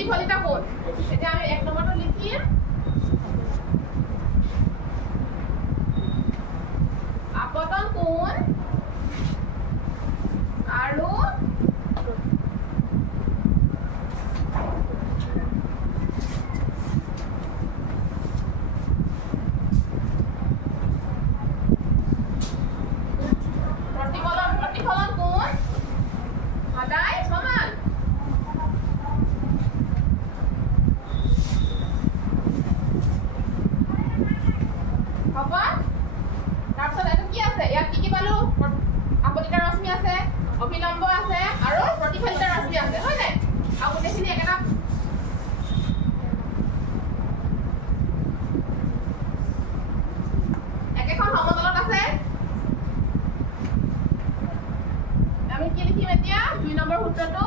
প্ৰতিফলিত কোণ এতিয়া আমি 1 নম্বৰটো লিখিম আপতন কোণ আৰু প্ৰতিফলন কোণ সদায় সমান হ'ব তাৰপিছত এইটো কি আছে ইয়াত কি পালো আপতিত ৰশ্মি আছে অভিলম্ব আছে আৰু প্ৰতিফলিত ৰশ্মি আছে হয় নাই আৰু গোটেইখিনি একেটা একেখন সমতলত আছে আমি কি লিখিম এতিয়া 2 নম্বৰ সূত্ৰটো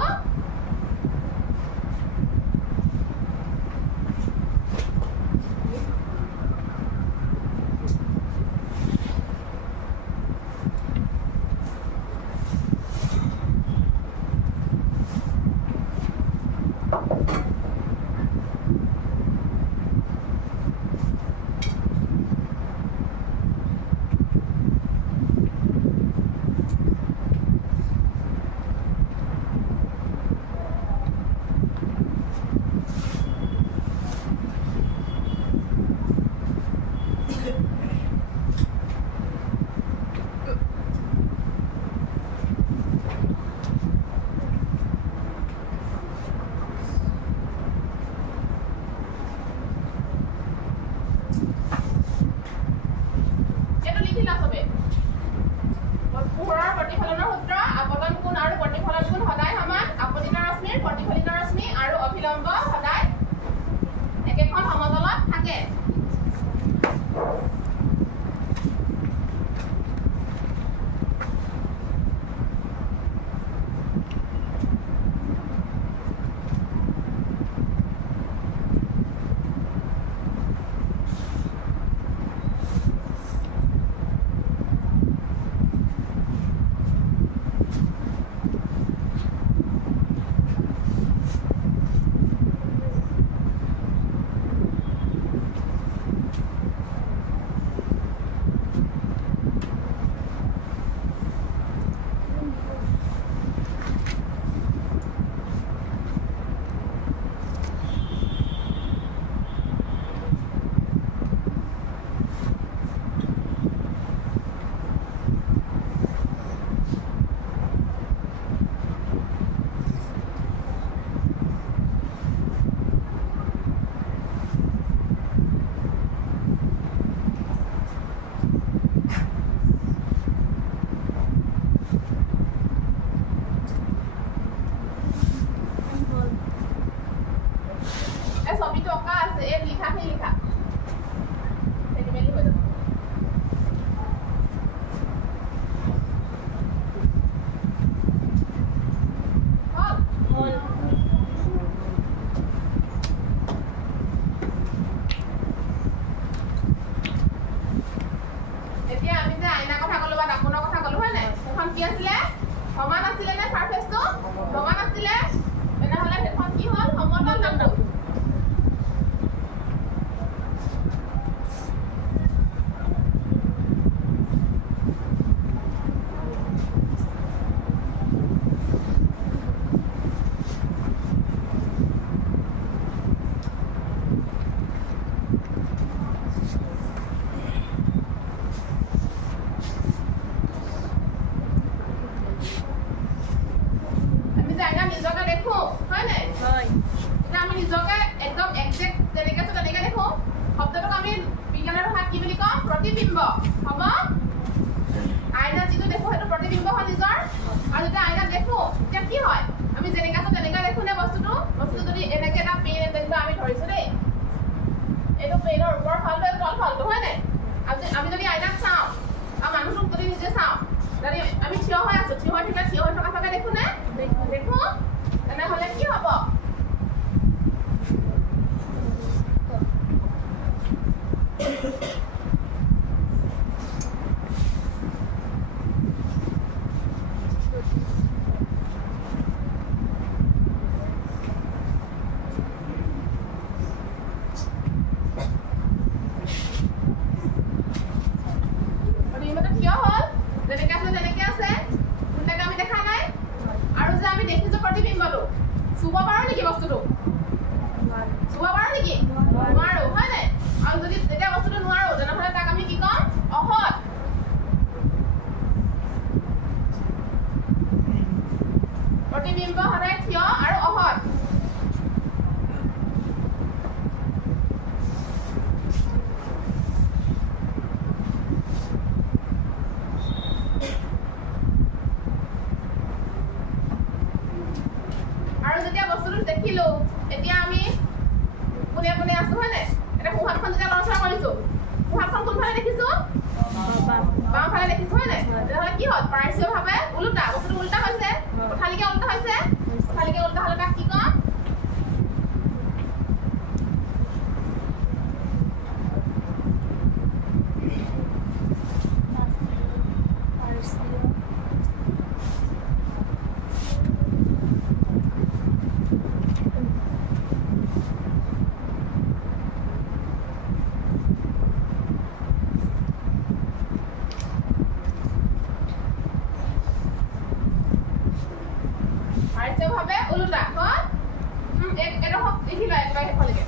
प्रतिबिंब हम आईना जी देखो हेतु प्रतिबिंब হয় নিজৰ আৰু যেতিয়া আইনা দেখো তেতিয়া কি হয় আমি যেনেকা তো তেনেকা দেখো না বস্তুটো যদি এনেকে এটা পেন তেনেকা আমি ধৰিছো দেই এটো পেনৰ ওপৰ ফালটো তল ফালটো হয় নাই আমি যদি আইনা চাও আৰু মানুহক যদি নিজে চাও যদি আমি থিয় হৈ আছো থিয় হৈ থকা ফালে দেখো না দেখো তেনে হলে কি হ'ব নেকি বস্তুটো চুব পাৰো নেকি নোৱাৰো হয় নাই আৰু যদি যেতিয়া বস্তুটো নোৱাৰো তেনেহ'লে তাক আমি কি ক'ম অসৎ প্ৰতিবিম্ব সদায় থিয় আৰু অসৎ আৰু যেতিয়া বস্তুটো দেখিলো এতিয়া আমি কোনে কোনে আছো হয় নাই এটা মুহাতখন যেতিয়া লৰচৰ কৰিছো মুহাতখন কোনফালে দেখিছো বাওঁফালে দেখিছো হয় নাই তেনেহ'লে কি হ'ল পাৰ্শ্বীয়ভাৱে উল্টা বস্তুটো উল্টা হৈছে পথালিকে উল্টা হৈছে পথালিকে উল্টা হ'লে তাক কি ক'ম পাৰ্শ্বীয়ভাৱে উল্টা হয় এটা হক দেখি লয় একেবাৰে সেইফালেকে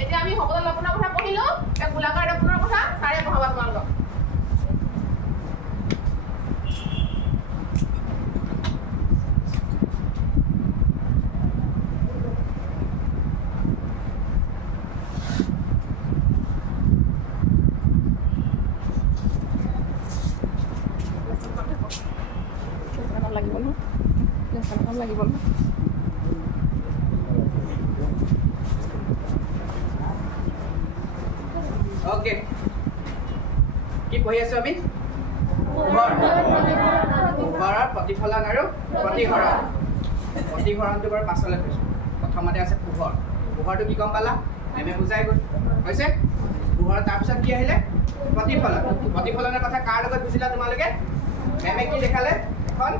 এতিয়া আমি সকলো লক্ষণৰ কথা পঢ়িলো এক গোলাকাৰ দৰ্পণৰ কথা তাৰে পঢ়াবা তোমালোকক লাগিব ন ओके কি পঢ়ি আছো আমি পোহৰৰ প্ৰতিফলন আৰু প্ৰতিহৰণ প্ৰতিহৰণটো বাৰু পাছলৈ কৈছো প্ৰথমতে আছে পোহৰ পোহৰটো কি গম পালা এমে বুজাই গ'ল হৈছে পোহৰ তাৰপিছত কি আহিলে প্ৰতিফলন প্ৰতিফলনৰ কথা কাৰ লগত বুজিলা তোমালোকে এমে কি দেখালে এখন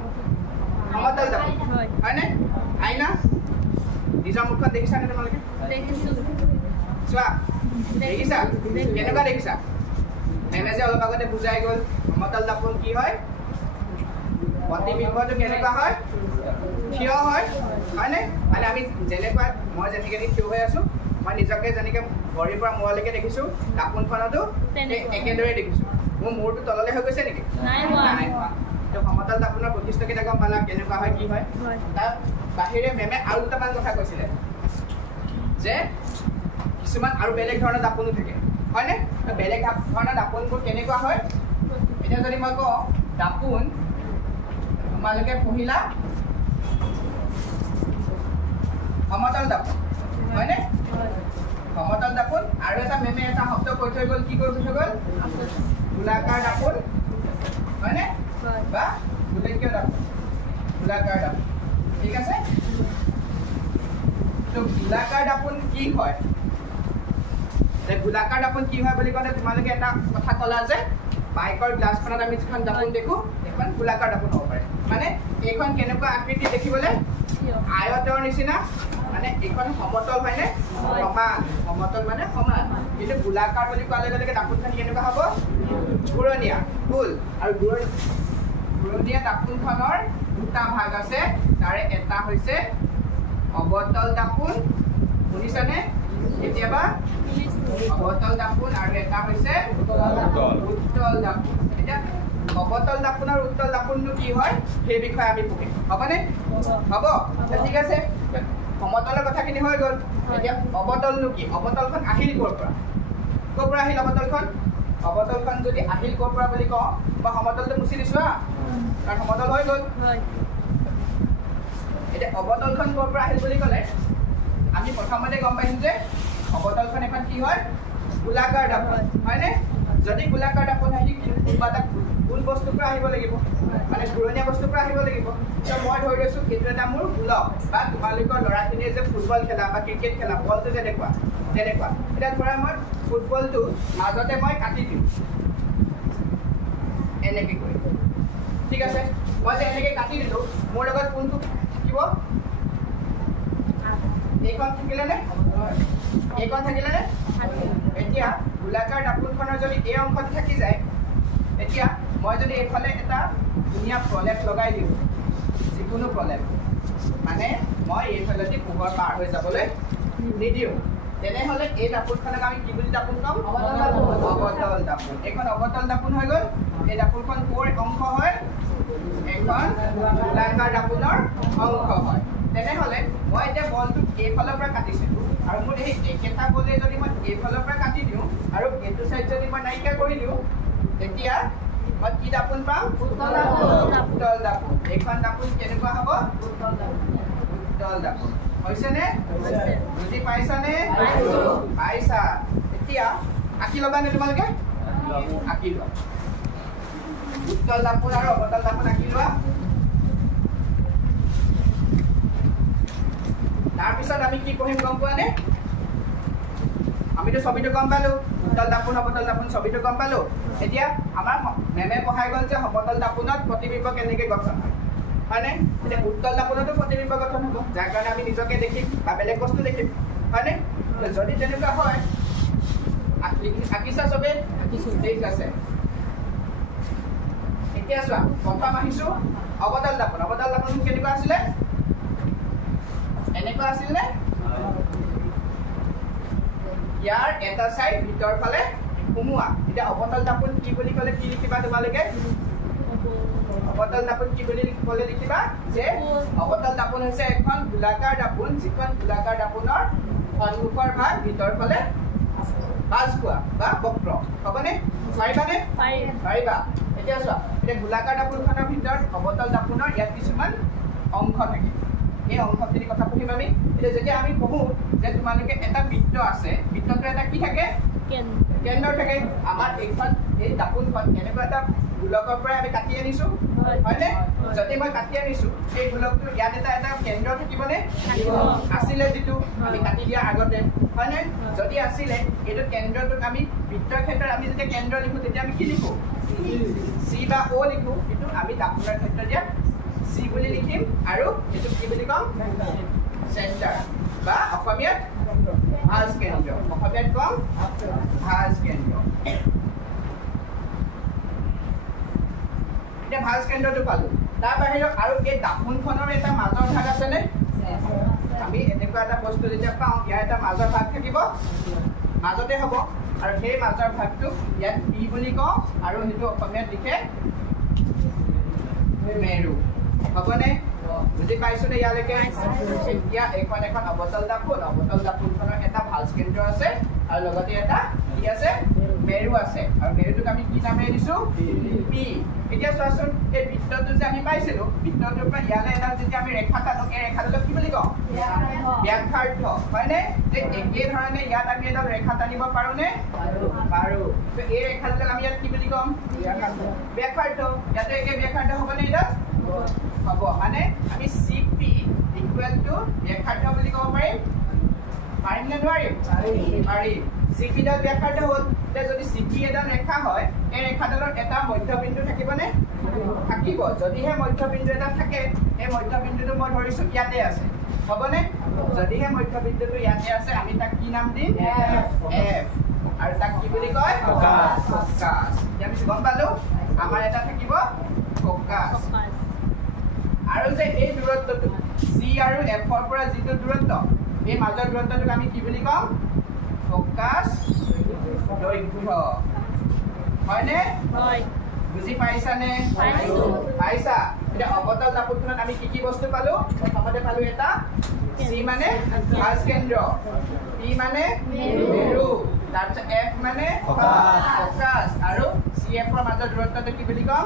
সমতল দৰ্পণ হয়নে আইনা নিজৰ মুখখন দেখিছানে তোমালোকে দেখিছো চোৱা দেখিছা কেনেকুৱা দেখিছা এনে যে অলপ আগতে বুজাই গ'ল সমতল দৰ্পণ কি হয় প্ৰতিবিম্বটো কেনেকুৱা হয় থিয় হয় হয়নে মানে আমি যেনেকুৱা মই যেনেকৈ থিয় হৈ আছো মই নিজকে যেনেকৈ ভৰিৰ পৰা মূৰলৈকে দেখিছো দৰ্পণখনতো একেদৰে দেখিছো মোৰ মূৰটো তললৈ হৈ গৈছে নেকি নাই হোৱা তো সমতল দৰ্পণৰ বৈশিষ্ট্য কেইটা গম পালা কেনেকুৱা হয় কি হয় তাৰ বাহিৰে মেমে আৰু দুটামান কথা কৈছিলে যে কিছুমান আৰু বেলেগ ধৰণৰ দৰ্পণো থাকে হয়নে বেলেগ ধৰণৰ দৰ্পণবোৰ কেনেকুৱা হয় এতিয়া যদি মই কওঁ দৰ্পণ তোমালোকে পঢ়িলা সমতল দৰ্পণ হয়নে সমতল দৰ্পণ আৰু এটা মেমে এটা শব্দ কৈ থৈ গ'ল কি কৈ থৈ গ'ল গোলাকাৰ দৰ্পণ হয়নে বা গোলকীয় দৰ্পণ গোলাকাৰ দৰ্পণ ঠিক আছে তো গোলাকাৰ দৰ্পণ কি হয় গোলাকাৰ দৰ্পণ কি হয় বুলি ক'লে তোমালোকে এটা কথা ক'লা যে বাইকৰ গ্লাছখনত আমি যিখন দৰ্পণ দেখো সেইখন গোলাকাৰ দৰ্পণ হ'ব পাৰে মানে এইখন কেনেকুৱা আকৃতি দেখিবলৈ আয়তৰ নিচিনা মানে এইখন সমতল হয়নে সমান সমতল মানে সমান কিন্তু গোলাকাৰ বুলি কোৱাৰ লগে লগে দৰ্পণখন কেনেকুৱা হ'ব ঘূৰণীয়া গোল আৰু ঘূৰণীয়া দৰ্পণখনৰ দুটা ভাগ আছে তাৰে এটা হৈছে অৱতল দৰ্পণ শুনিছানে কেতিয়াবা অৱতল দৰ্পণ আৰু এটা হৈছে উত্তল দৰ্পণ এতিয়া অবতল দাপোন আৰু উত্তল দাপোনটো কি হয় সেই বিষয়ে আমি পঢ়িম হ'বনে হ'ব ঠিক আছে সমতলৰ কথাখিনি হৈ গ'ল এতিয়া অবতলনো কি অবতলখন আহিল ক'ৰ পৰা আহিল অবতলখন যদি আহিল ক'ৰ পৰা বুলি কওঁ বা সমতলটো মুচি দিছোঁ কাৰণ সমতল হৈ গ'ল এতিয়া অবতলখন ক'ৰ পৰা আহিল বুলি ক'লে আমি প্ৰথমতে গম পাইছোঁ যে অবতলখন এখন কি হয় গোলাকাৰ দাপোন হয়নে যদি গোলাকাৰ দাপোন আহি কোনোবা এটা গোল বস্তুৰ পৰা আহিব লাগিব মানে ঘূৰণীয়া বস্তুৰ পৰা আহিব লাগিব তো মই ধৰি লৈছোঁ সেইটো এটা মোৰ গোলক বা তোমালোকৰ ল'ৰাখিনিয়ে যে ফুটবল খেলা বা ক্ৰিকেট খেলা বলটো তেনেকুৱা এতিয়া ধৰা মই ফুটবলটো মাজতে মই কাটি দিওঁ এনেকৈ কৰি ঠিক আছে মই যে এনেকৈ কাটি দিলোঁ মোৰ লগত কোনটো থাকিব এইখন থাকিলেনে এতিয়া গোলাকাৰ দাপোনখনৰ যদি এই অংশটো থাকি যায় এতিয়া মই যদি এইফালে এটা ধুনীয়া প্ৰলেপ লগাই দিওঁ যিকোনো প্ৰলেপ মানে মই এইফালেদি পোহৰ পাৰ হৈ যাবলৈ নিদিওঁ তেনেহ'লে এই দাপোনখনক আমি কি বুলি দাপোন ক'ম অবতল দাপোন এইখন অবতল দাপোন হৈ গ'ল এই দাপোনখন ক'ৰ অংশ হয় এখন গোলাকাৰ দাপোনৰ অংশ হয় তেনেহ'লে মই এতিয়া বলটো এইফালৰ পৰা কাটিছিলোঁ আৰু মোৰ এই একেটা বলে যদি মই এইফালৰ পৰা কাটি দিওঁ আৰু এইটো চাইড যদি মই নাইকিয়া কৰি দিওঁ তেতিয়া মই কি দাপোন পাম উত্তল দাপোন এইখন দাপোন কেনেকুৱা হ'ব উত্তল দাপোন হৈছেনে বুজি পাইছানে পাইছা এতিয়া আঁকি ল'বানে তোমালোকে আঁকি লোৱা উত্তল দাপোন আৰু অবতল দাপোন আঁকি লোৱা তাৰপিছত আমি কি পঢ়িম গম পোৱানে আমিতো ছবিটো গম পালোঁ উত্তল দাপোন অবতল দাপোন ছবিটো গম পালোঁ এতিয়া আমাৰ মেমে পঢ়াই গ'ল যে অবতল দাপোনত প্ৰতিবিম্ব কেনেকৈ গঠন হয় হয়নে এতিয়া উত্তল দাপোনতো প্ৰতিবিম্ব গঠন হ'ব যাৰ কাৰণে আমি নিজকে দেখিম বা বেলেগ বস্তু দেখিম হয়নে যদি তেনেকুৱা হয় আঁকিছা চবেই ঠিক আছে এতিয়া চোৱা প্ৰথম আহিছোঁ অবতল দাপোন কেনেকুৱা আছিলে এনেকুৱা আছিল নে ইয়াৰ এটা চাইড ভিতৰ ফালে সোমোৱা এতিয়া অবতল দাপোন কি বুলি ক'লে কি লিখিবা তোমালোকে অবতল দাপোন কি বুলি ক'লে লিখিবা যে অবতল দাপোন হৈছে এখন গোলাকাৰ দাপোন যিখন গোলাকাৰ দাপোনৰ সন্মুখৰ ভাগ ভিতৰ ফালে পাঁচ খোৱা বা বক্ৰ হ'বনে পাৰিবানে পাৰিবা এতিয়া চোৱা এতিয়া গোলাকাৰ দাপোনখনৰ ভিতৰত অবতল দাপোনৰ ইয়াত কিছুমান অংশ থাকে এই অংশখিনিৰ কথা পঢ়িম আমি এতিয়া যেতিয়া আমি পঢ়োঁ যে তোমালোকে এটা বৃত্ত আছে বৃত্তটো এটা কি থাকে কেন্দ্ৰ থাকে আমাৰ এইখন এই দাপোনখন এনেকুৱা এটা গোলকৰ পৰা আমি কাটি আনিছোঁ হয়নে যদি মই কাটি আনিছোঁ এই গোলকটো ইয়াত এটা কেন্দ্ৰ থাকিবনে আছিলে যিটো আমি কাটি দিয়াৰ আগতে হয়নে যদি আছিলে এইটো কেন্দ্ৰটোক আমি বৃত্তৰ ক্ষেত্ৰত আমি যেতিয়া কেন্দ্ৰ লিখোঁ তেতিয়া আমি কি লিখোঁ চি বা অ' লিখোঁ কিন্তু আমি দাপোনৰ ক্ষেত্ৰত ইয়াত চি বুলি লিখিম আৰু এইটো কি বুলি ক'ম চেণ্টাৰ বা অসমীয়াত ভাঁজ কেন্দ্ৰ অসমীয়াত ক'ম ভাঁজ কেন্দ্ৰ এতিয়া ভাঁজ কেন্দ্ৰটো পালোঁ তাৰ বাহিৰত আৰু এই দাপোনখনৰ এটা মাজৰ ভাগ আছেনে আমি এনেকুৱা এটা বস্তু যেতিয়া পাওঁ ইয়াৰ এটা মাজৰ ভাগ থাকিব মাজতে হ'ব আৰু সেই মাজৰ ভাগটোক ইয়াত পি বুলি কওঁ আৰু সেইটো অসমীয়াত লিখে মেৰু হ'বনে বুজি পাইছোনে ইয়ালৈকে এতিয়া এইখন এখন অবতল দাপোনখনৰ এটা ভাঁজ কেন্দ্ৰ আছে আৰু লগতে এটা কি আছে মেৰু আছে আৰু মেৰুটোক আমি কি নামেৰে দিছোঁ পি এতিয়া চোৱাচোন এই বৃত্তটো যে আমি পাইছিলোঁ বৃত্তটোৰ পৰা ইয়ালৈ এডাল যেতিয়া আমি ৰেখা টানো এই ৰেখাডালক কি বুলি কওঁ ব্যাসাৰ্ধ হয়নে যে একেধৰণে ইয়াত আমি এডাল ৰেখা টানিব পাৰোঁনে পাৰোঁ এই ৰেখাডালক আমি ইয়াত কি বুলি ক'ম ব্যাসাৰ্ধ ইয়াতে একে ব্যাসাৰ্ধ হ'বনে এডাল হ'ব মানে আমি চি পি ইকুৱেল টু ব্যাসাৰ্ধ বুলি ক'ব পাৰিম নে নোৱাৰিম পাৰিম চি পিডাল ব্যাসাৰ্ধ হ'ল এতিয়া যদি চি পি এডাল ৰেখা হয় এই ৰেখাডালৰ এটা মধ্যবিন্দু থাকিবনে থাকিব যদিহে মধ্যবিন্দু এটা থাকে এই মধ্যবিন্দুটো মই ধৰিছোঁ ইয়াতে আছে হ'বনে যদিহে মধ্যবিন্দুটো ইয়াতে আছে আমি তাক কি নাম দিম এফ আৰু তাক কি বুলি কয় ফ'কাছ আমি গম পালোঁ আমাৰ এটা থাকিব ফ'কাছ আৰু যে এই দূৰত্বটো চি আৰু এফৰ পৰা যিটো দূৰত্ব এই মাজৰ দূৰত্বটোক আমি কি বুলি কওঁ ফ'কাছ দৈৰ্ঘ্য হয়নে বুজি পাইছানে পাইছা এটা অবতল দাপুখনত আমি কি বস্তু পালো প্ৰথমতে পালো এটা সি মানে ভাজ কেন্দ্ৰ টি মানে মেৰু তাৰপিছত এফ মানে ফকাস আৰু সিএফ ৰ মাজৰ দূৰত্বটো কি বুলি কম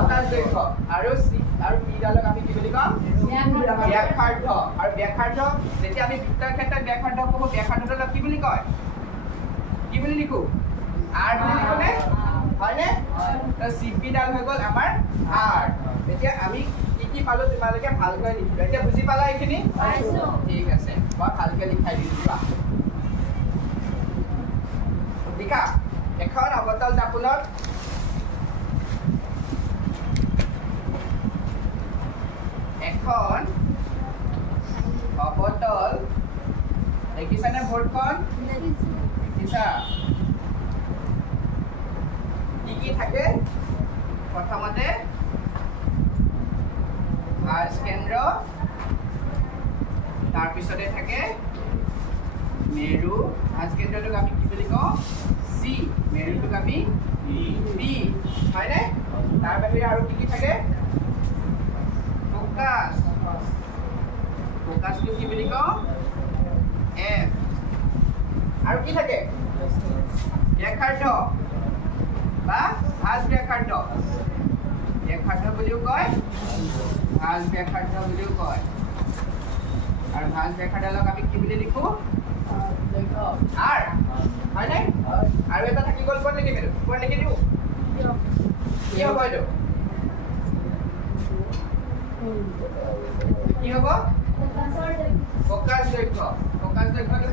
ফকাস দৈৰ্ঘ্য আৰু সি আৰু পি ডালক আমি কি বুলি কম ব্যাসাৰ্ধ আৰু ব্যাসাৰ্ধ যেতিয়া আমি বৃত্তৰ ক্ষেত্ৰত ব্যাসাৰ্ধ কব ব্যাসাৰ্ধটো কি বুলি কয় কি বুলি লিখো r বুলি লিখোনে হয়নে তো সিপি ডাল হৈ গল আমাৰ r এতিয়া আমি কি পালো তোমালোকে ভালকৈ লিখিবা এতিয়া বুজি পালা এইখিনি পাইছো ঠিক আছে মই ভালকৈ লিখাই দিছো লিখা এখন অবতল দাপুলত এখন অবতল দেখিছানে বৰ্ডখন দেখিছা কি থাকে প্ৰথমতে ভাজ কেন্দ্ৰ তাৰ পিছতে থাকে মেৰু ভাজ কেন্দ্ৰটোক আমি কি বুলি কওঁ সি মেৰুটোক আমি পি হয়নে তাৰ বাহিৰে আৰু কি থাকে ফকাস ফকাসটো কি বুলি কওঁ এফ আৰু কি থাকে ব্যাসাৰ্ধ বা ভাজ ব্যাসাৰ্ধ ব্যাসাৰ্ধ বুলিও কয় ভাজ ব্যাসাৰ্ধ বুলিও কয় আৰু ভাজ ব্যাসাৰ্ধক আমি কি বুলি লিখো r হয়নে আৰু এটা থাকি গল কোন লিখি দিও কোন লিখি দিও কি হ'ব এইটো কি হ'ব ফকাস দৈৰ্ঘ্য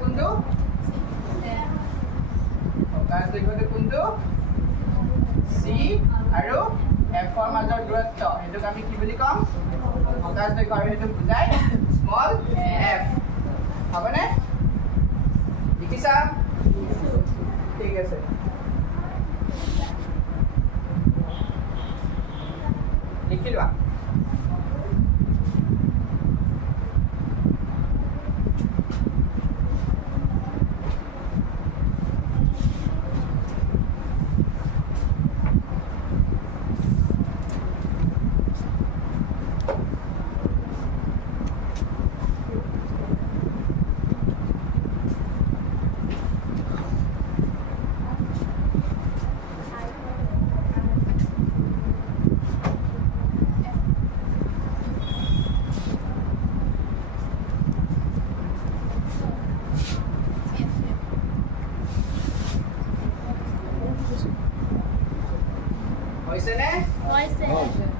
কোনটো ফকাস দৈৰ্ঘ্যটো কোনটো সি আৰু এফ ৰ মাজৰ দূৰত্ব এটোক আমি কি বুলি কম ফকাস দৈৰ্ঘ্য আৰু এটো বুজাই স্মল এফ হবনে লিখিছা ঠিক আছে লিখি লোৱা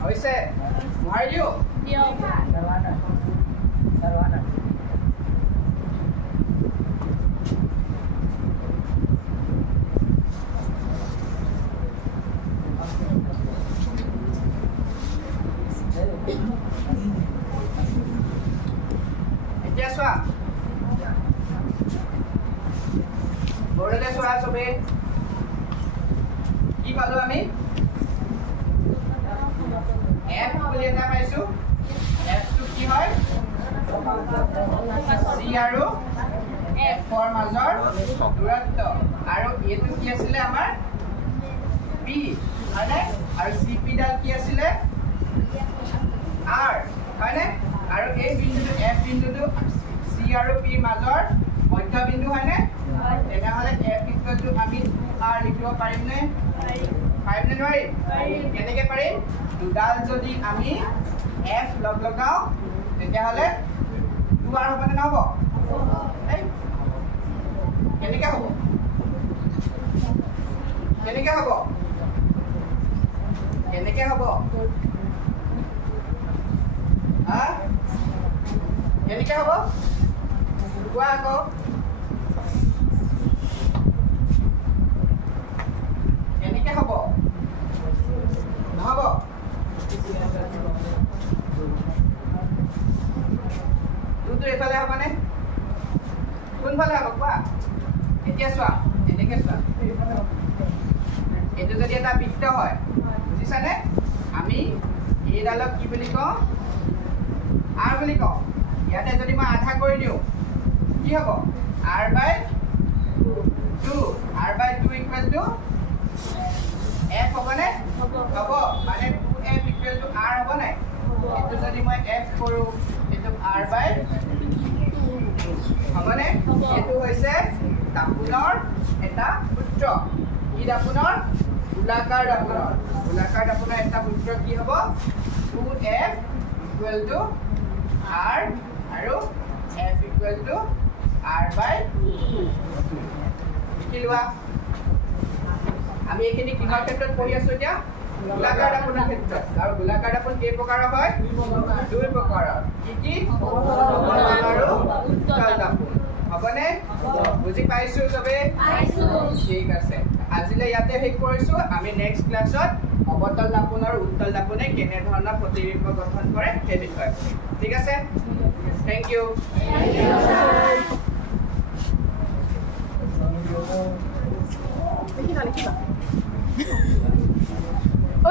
হৈছে মহাই দিও Sarwana এতিয়া চোৱা বৰলে চোৱা সবে কি পালো আমি F বুলি এটা পাইছো F টো কি হয় C আৰু F ৰ মাজৰ দূৰত্ব আৰু এটো কি আছিল আমাৰ P হয়নে আৰু CP ডাল কি আছিল R হয়নে আৰু এই বিন্দুটো F বিন্দুটো C আৰু P মাজৰ মধ্য বিন্দু হয়নে তেনেহলে F ইকুৱেল টু আমি R লিখিব পাৰিম নে নোৱাৰিম কেনেকৈ পাৰিম দুডাল যদি আমি F লগ লগাও তেতিয়াহলে 2R হ'ব নে নহব কেনেকৈ হ'ব কেনেকৈ হ'ব কেনেকৈ হ'ব কেনেকৈ হ'ব কোৱা আকৌ কেনেকৈ হ'ব নহব দুটো এফালে হবনে কোনফালে হ'ব কোৱা এতিয়া চোৱা এনেকৈ চোৱা এইটো যদি এটা বৃত্ত হয় বুজিছানে আমি এইডালক কি বুলি কওঁ R বুলি কওঁ ইয়াতে যদি মই আধা কৰি দিওঁ কি হ'ব R/2 R/2 equal to F হ'বনে? হ'ব মানে 2F ইকুৱেল টু R হ'ব নাই? এইটো যদি মই F কৰোঁ এইটো R/2 হ'বনে? এইটো হৈছে দাপোনৰ এটা সূত্ৰ কি দাপোনৰ গোলাকাৰ দাপোনৰ এটা সূত্ৰ কি হ'ব 2F ইকুৱেল টু R আৰু F ইকুৱেল টু R/2 লিখি লোৱা আমি এইখিনি কিহৰ ক্ষেত্ৰত পঢ়ি আছো এতিয়া গোলাকাৰ দাপোনৰ ক্ষেত্ৰত আৰু গোলাকাৰ দাপোন কেই প্ৰকাৰৰ হয় দুই প্ৰকাৰৰ কি সমতল আৰু উত্তল দাপোন হ'বনে বুজি পাইছো সবে পাইছো ঠিক আছে আজিলৈ ইয়াতে শেষ কৰিছো আমি নেক্সট ক্লাছত অবতল দাপোন আৰু উত্তল দাপোনে কেনে ধৰণৰ প্ৰতিবিম্ব গঠন কৰে সেই বিষয়ে ঠিক আছে থ্যাংক ইউ লিখিবা ঐ